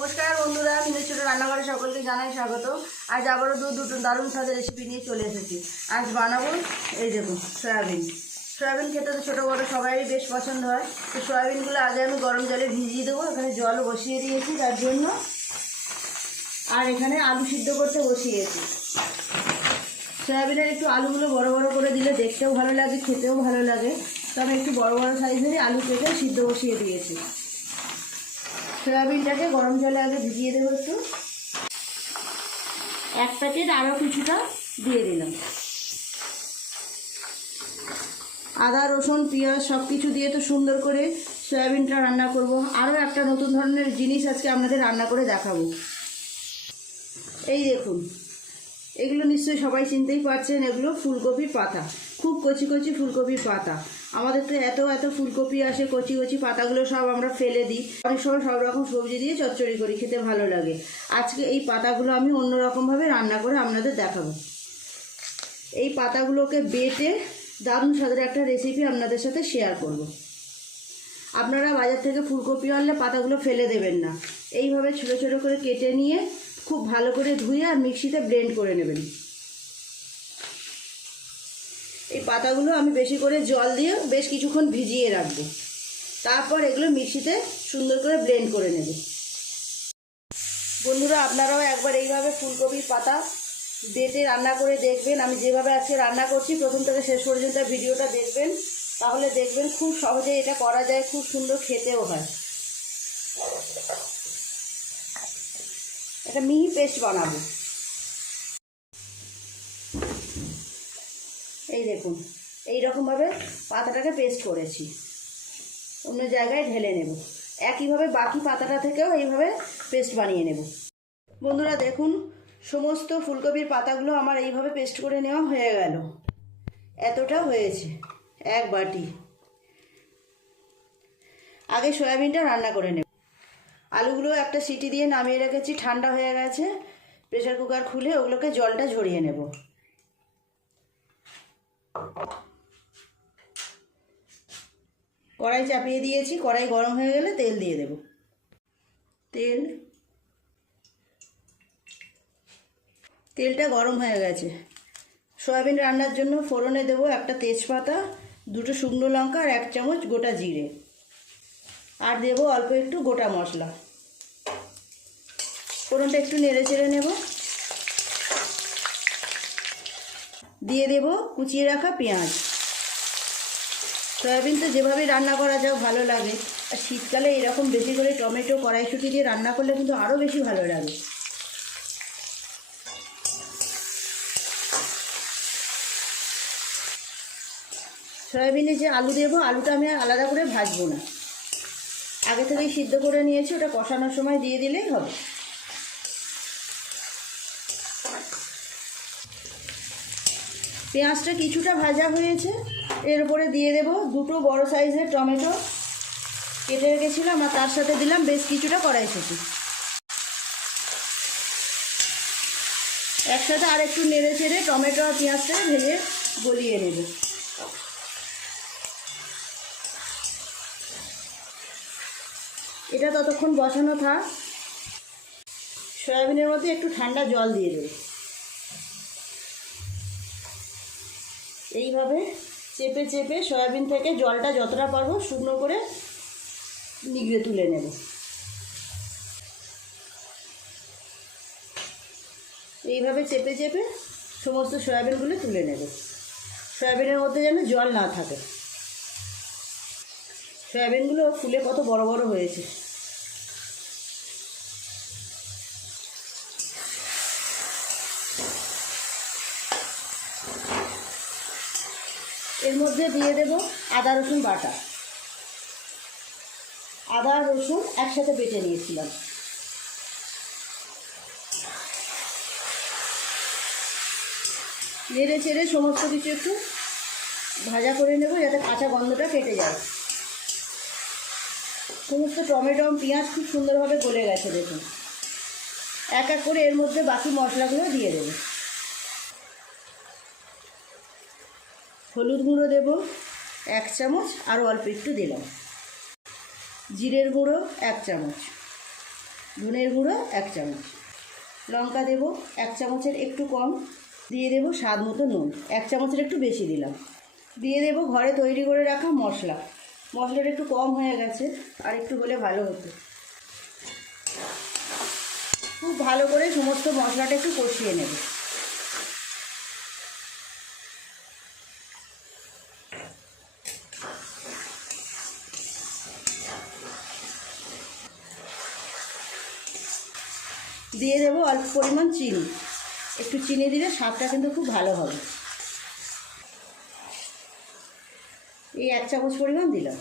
নমস্কার বন্ধুরা, মিনু ছোট রান্নাঘরে সকলকে জানাই স্বাগত। আজ আবারও দু দুটো দারুণ স্বাদের রেসিপি নিয়ে চলে এসেছি। আজ বানাবো, এই দেখুন, সয়াবিন। সয়াবিন খেতে তো ছোটো বড়ো সবারই বেশ পছন্দ হয়। তো সয়াবিনগুলো আগে আমি গরম জলে ভিজিয়ে দেবো, এখানে জলও বসিয়ে দিয়েছি তার জন্য আর এখানে আলু সিদ্ধ করতে বসিয়েছি। সয়াবিনের একটু আলুগুলো বড় বড় করে দিলে দেখতেও ভালো লাগে, খেতেও ভালো লাগে। তো আমি একটু বড় বড় সাইজেরই আলু কেটে সিদ্ধ বসিয়ে দিয়েছি। সয়াবিনটাকে গরম জলে আগে ভিজিয়ে দেবো একটু। এক প্যাকেট আরও কিছুটা দিয়ে দিলাম। আদা, রসুন, পেঁয়াজ সব কিছু দিয়ে তো সুন্দর করে সয়াবিনটা রান্না করব। আরও একটা নতুন ধরনের জিনিস আজকে আপনাদের রান্না করে দেখাবো। এই দেখুন, এগুলো নিশ্চয়ই সবাই চিনতেই পারছেন, এগুলো ফুলকপির পাতা। খুব কচি কচি ফুলকপির পাতা। আমাদের তো এত এত ফুলকপি আসে, কচি কচি পাতাগুলো সব আমরা ফেলে দিই। অনেক সময় সব রকম সবজি দিয়ে চচ্চড়ি করি, খেতে ভালো লাগে। আজকে এই পাতাগুলো আমি অন্যরকমভাবে রান্না করে আপনাদের দেখাবো। এই পাতাগুলোকে বেটে দারুণ স্বাদের একটা রেসিপি আপনাদের সাথে শেয়ার করব। আপনারা বাজার থেকে ফুলকপি আনলে পাতাগুলো ফেলে দেবেন না। এইভাবে ছোটো ছোটো করে কেটে নিয়ে খুব ভালো করে ধুয়ে আর মিক্সিতে ব্লেন্ড করে নেবেন। এই পাতাগুলো আমি বেশি করে জল দিয়ে বেশ কিছুক্ষণ ভিজিয়ে রাখব। তারপর এগুলো মিক্সিতে সুন্দর করে ব্লেন্ড করে নেব। বন্ধুরা, আপনারাও একবার এইভাবে ফুলকপির পাতা বেটে রান্না করে দেখবেন। আমি যেভাবে আজকে রান্না করছি, প্রথম থেকে শেষ পর্যন্ত ভিডিওটা দেখবেন। তাহলে দেখবেন খুব সহজে এটা করা যায়, খুব সুন্দর খেতেও হয়। একটা মিহি পেস্ট বানাবো। এই দেখুন এই রকমভাবে পাতাটাকে পেস্ট করেছি। অন্য জায়গায় ঢেলে নেব। একইভাবে বাকি পাতাটা থেকেও এইভাবে পেস্ট বানিয়ে নেব। বন্ধুরা দেখুন, সমস্ত ফুলকপির পাতাগুলো আমার এইভাবে পেস্ট করে নেওয়া হয়ে গেল। এতটা হয়েছে, এক বাটি। আগে সয়াবিনটা রান্না করে নেব। আলুগুলো একটা সিটি দিয়ে নামিয়ে রেখেছি, ঠান্ডা হয়ে গেছে। প্রেশার কুকার খুলে ওগুলোকে জলটা ঝরিয়ে নেব। কড়াই চাপিয়ে দিয়েছি, কড়াই গরম হয়ে গেলে তেল দিয়ে দেব। তেল, তেলটা গরম হয়ে গেছে। সয়াবিন রান্নার জন্য ফোড়নে দেবো একটা তেজপাতা, দুটো শুকনো লঙ্কা আর এক চামচ গোটা জিরে। আর দেবো অল্প একটু গোটা মশলা। ফোড়নটা একটু নেড়ে চেড়ে নেব। দিয়ে দেব কুচিয়ে রাখা পেঁয়াজ। সয়াবিন তো যেভাবে রান্না করা যাও ভালো লাগে। আর শীতকালে এরকম বেশি করে টমেটো, কড়াইশুটি দিয়ে রান্না করলে কিন্তু আরও বেশি ভালো লাগে। সয়াবিনে যে আলু দেবো, আলুটা আমি আর আলাদা করে ভাজবো না। আগে থেকেই সিদ্ধ করে নিয়েছি, ওটা কষানোর সময় দিয়ে দিলেই হবে। পেঁয়াজটা কিছুটা ভাজা হয়েছে। এর উপরে দিয়ে দেব দুটো বড় সাইজের টমেটো। কেটে রেখেছিলাম আর তার সাথে দিলাম, বেশ কিছুটা কড়াই কড়াইশুটি। একসাথে আর একটু নেড়ে চেড়ে টমেটো আর পেঁয়াজটা ভেজে গলিয়ে নেব। এটা ততক্ষণ বসানো থাক। সয়াবিনের মধ্যে একটু ঠান্ডা জল দিয়ে দেবো। এইভাবে চেপে চেপে সয়াবিন থেকে জলটা যতটা পারব শুকনো করে নিগড়ে তুলে নেব। এইভাবে চেপে চেপে সমস্ত সয়াবিনগুলো তুলে নেব। সয়াবিনের মধ্যে যেন জল না থাকে। সয়াবিনগুলো ফুলে কত বড় বড় হয়েছে। এর মধ্যে দিয়ে দেব আদা, রসুন বাটা। আদা, রসুন একসাথে বেটে নিয়েছিলাম। নেড়ে চেড়ে সমস্ত কিছু একটু ভাজা করে নেব যাতে কাঁচা গন্ধটা কেটে যায়। সমস্ত টমেটো, পেঁয়াজ খুব সুন্দরভাবে গলে গেছে, দেখুন। এক এক করে এর মধ্যে বাকি মশলাগুলো দিয়ে দেবো। হলুদ গুঁড়ো দেব, এক চামচ আরও অল্প একটু দিলাম। জিরের গুঁড়ো, এক চামচ। ধনের গুঁড়ো, এক চামচ। লঙ্কা দেবো, এক চামচের একটু কম। দিয়ে দেবো স্বাদ মতো নুন, এক চামচের একটু বেশি দিলাম। দিয়ে দেবো ঘরে তৈরি করে রাখা মশলা। মশলাটা একটু কম হয়ে গেছে, আর একটু হলে ভালো হতো। খুব ভালো করে সমস্ত মশলাটা একটু কষিয়ে নেবে। দিয়ে দেবো অল্প পরিমাণ চিনি। একটু চিনি দিলে স্বাদটা কিন্তু খুব ভালো হবে। এই এক চামচ পরিমাণ দিলাম।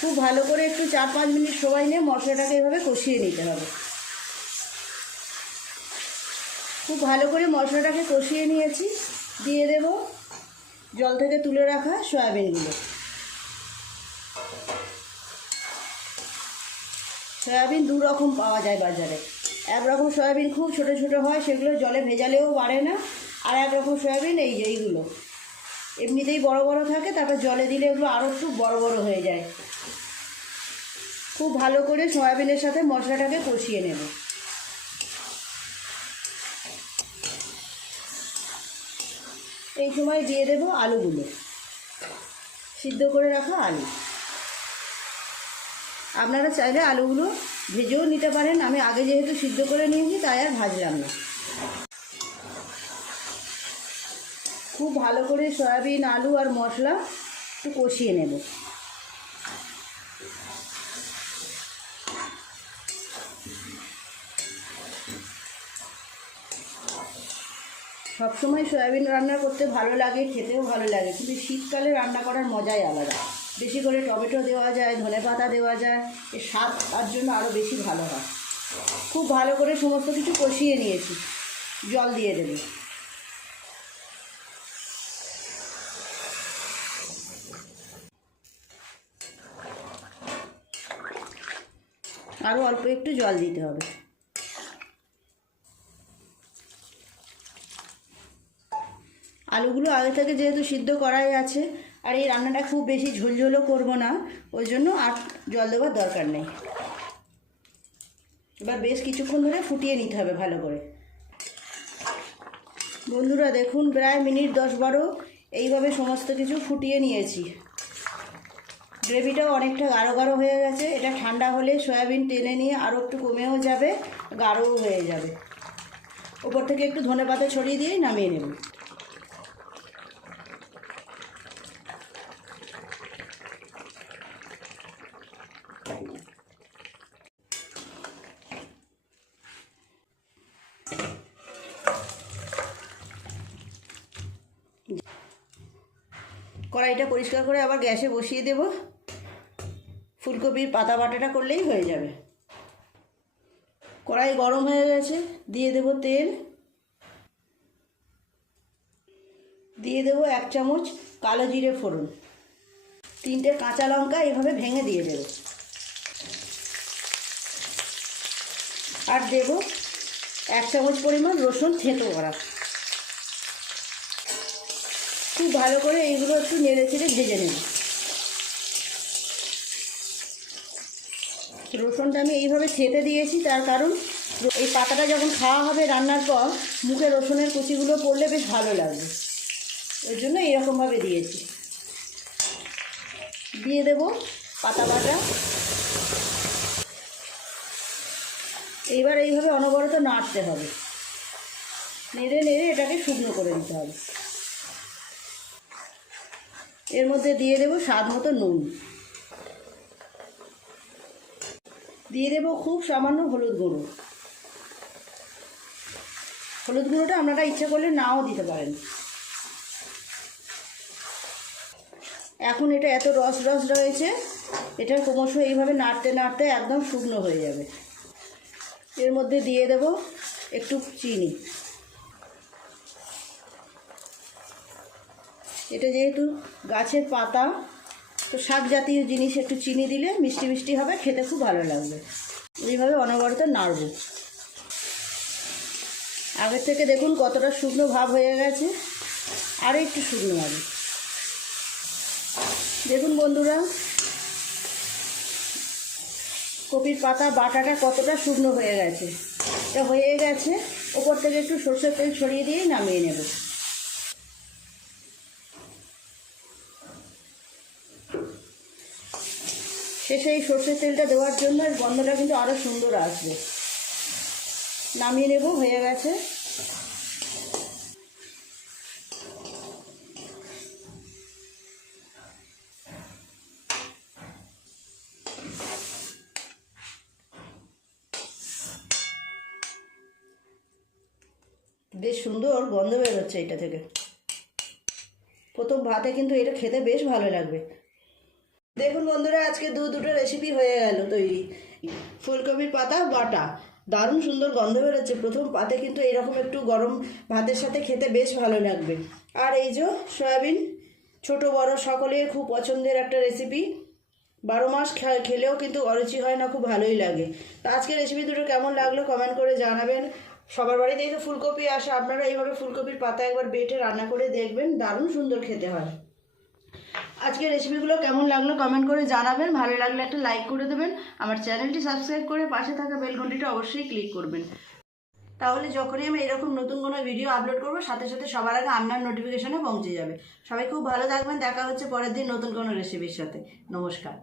খুব ভালো করে একটু চার পাঁচ মিনিট সময় নিয়ে মশলাটাকে এভাবে কষিয়ে নিতে হবে। খুব ভালো করে মশলাটাকে কষিয়ে নিয়েছি। দিয়ে দেব জল থেকে তুলে রাখা সয়াবিনগুলো। সয়াবিন দু রকম পাওয়া যায় বাজারে। এক রকম সয়াবিন খুব ছোট ছোট হয়, সেগুলো জলে ভেজালেও বাড়ে না। আর এক রকম সয়াবিন এই যে এইগুলো। এমনিতেই বড় বড় থাকে, তারপর জলে দিলে এগুলো আরও একটু বড় বড় হয়ে যায়। খুব ভালো করে সয়াবিনের সাথে মশলাটাকে কষিয়ে নেব। এই সময় দিয়ে দেব আলুগুলো। সিদ্ধ করে রাখা আলু। আপনারা চাইলে আলুগুলো ভেজেও নিতে পারেন। আমি আগে যেহেতু সিদ্ধ করে নিয়েছি, তাই আর ভাজলাম না। খুব ভালো করে সয়াবিন, আলু আর মশলা একটু কষিয়ে নেব। সবসময় সয়াবিন রান্না করতে ভালো লাগে, খেতেও ভালো লাগে, কিন্তু শীতকালে রান্না করার মজাই আলাদা। বেশি করে টমেটো দেওয়া যায় ধনে পাতা দেওয়া যায়, এর স্বাদ তার জন্য আরও বেশি ভালো হয়। খুব ভালো করে সমস্ত কিছু কষিয়ে নিয়েছি। জল দিয়ে দেবে। আরও অল্প একটু জল দিতে হবে। আলুগুলো আগে থেকে যেহেতু সিদ্ধ করাই আছে আর এই রান্নাটা খুব বেশি ঝোলঝোলও করব না, ওই জন্য আর জল দেওয়ার দরকার নেই। এবার বেশ কিছুক্ষণ ধরে ফুটিয়ে নিতে হবে ভালো করে। বন্ধুরা দেখুন, প্রায় মিনিট দশ বারো এইভাবে সমস্ত কিছু ফুটিয়ে নিয়েছি। গ্রেভিটাও অনেকটা গাঢ় গাঢ় হয়ে গেছে। এটা ঠান্ডা হলে সয়াবিন টেনে নিয়ে আরও একটু কমেও যাবে, গাঢ়ও হয়ে যাবে। ওপর থেকে একটু ধনে পাতা ছড়িয়ে দিয়েই নামিয়ে নেব। কড়াইটা পরিষ্কার করে আবার গ্যাসে বসিয়ে দেব। ফুলকপির পাতা বাটাটা করলেই হয়ে যাবে। কড়াই গরম হয়ে গেছে, দিয়ে দেব তেল। দিয়ে দেব এক চামচ কালো জিরে ফোড়ন। তিনটে কাঁচা লঙ্কা এভাবে ভেঙে দিয়ে দেব। আর দেব এক চামচ পরিমাণ রসুন থেঁতো করা। খুব ভালো করে এইগুলো একটু নেড়ে চেড়ে ভেজে নেব। রসুনটা আমি এইভাবে থেতে দিয়েছি, তার কারণ এই পাতাটা যখন খাওয়া হবে রান্নার পর, মুখে রসুনের কুচিগুলো পড়লে বেশ ভালো লাগবে। ওই জন্য এইরকমভাবে দিয়েছি। দিয়ে দেব পাতা বাটা এইবার এইভাবে অনবরত নাড়তে হবে। নেড়ে নেড়ে এটাকে শুকনো করে দিতে হবে। এর মধ্যে দিয়ে দেবো স্বাদ মতো নুন। দিয়ে দেবো খুব সামান্য হলুদ গুঁড়ো। হলুদ গুঁড়োটা আপনারা ইচ্ছে করলে নাও দিতে পারেন। এখন এটা এত রস রস রয়েছে, এটা ক্রমশ এইভাবে নাড়তে নাড়তে একদম শুকনো হয়ে যাবে। এর মধ্যে দিয়ে দেব একটু চিনি। এটা যেহেতু গাছের পাতা, তো শাক জাতীয় জিনিস একটু চিনি দিলে মিষ্টি মিষ্টি হবে, খেতে খুব ভালো লাগবে। এইভাবে অনবরত নাড়ব। আগের থেকে দেখুন কতটা শুকনো ভাব হয়ে গেছে আরও একটু শুকনো হবে। দেখুন বন্ধুরা কপির পাতা, বাটাটা কতটা শুকনো হয়ে গেছে? এটা হয়ে গেছে, ওপর থেকে একটু সর্ষের তেল ছড়িয়ে দিয়েই নামিয়ে নেব। শেষে এই সর্ষের তেলটা দেওয়ার জন্য এর গন্ধটা কিন্তু আরও সুন্দর আসবে। নামিয়ে নেব, হয়ে গেছে। বেশ সুন্দর গন্ধ বেরোচ্ছে এটা থেকে। প্রথম ভাতে কিন্তু এটা খেতে বেশ ভালো লাগবে। দেখুন বন্ধুরা, আজকে দু দুটো রেসিপি হয়ে গেল তৈরি। ফুলকপির পাতা, বাটা, দারুণ সুন্দর গন্ধ বেরোচ্ছে। প্রথম পাতে কিন্তু এরকম একটু গরম ভাতের সাথে খেতে বেশ ভালো লাগবে। আর এই যে সয়াবিন, ছোট, বড় সকলের খুব পছন্দের একটা রেসিপি বারো মাস খেলেও কিন্তু অরুচি হয় না, খুব ভালোই লাগে। তো আজকে রেসিপি দুটো কেমন লাগল কমেন্ট করে জানাবেন। সবার বাড়িতেই তো ফুলকপি আসে, আপনারা এইভাবে ফুলকপির পাতা একবার বেটে রান্না করে দেখবেন, দারুণ সুন্দর খেতে হয়। আজকে রেসিপিগুলো কেমন লাগল কমেন্ট করে জানাবেন, ভালো লাগলে একটা লাইক করে দেবেন, আমার চ্যানেলটি সাবস্ক্রাইব করে পাশে থাকা বেল ঘন্টিটা অবশ্যই ক্লিক করবেন। তাহলে যখনই আমি এরকম নতুন কোনো ভিডিও আপলোড করব, সাথে সাথে সবার আগে আপনার নোটিফিকেশনে পৌঁছে যাবে। সবাই খুব ভালো থাকবেন, দেখা হচ্ছে পরের দিন নতুন কোনো রেসিপির সাথে। নমস্কার।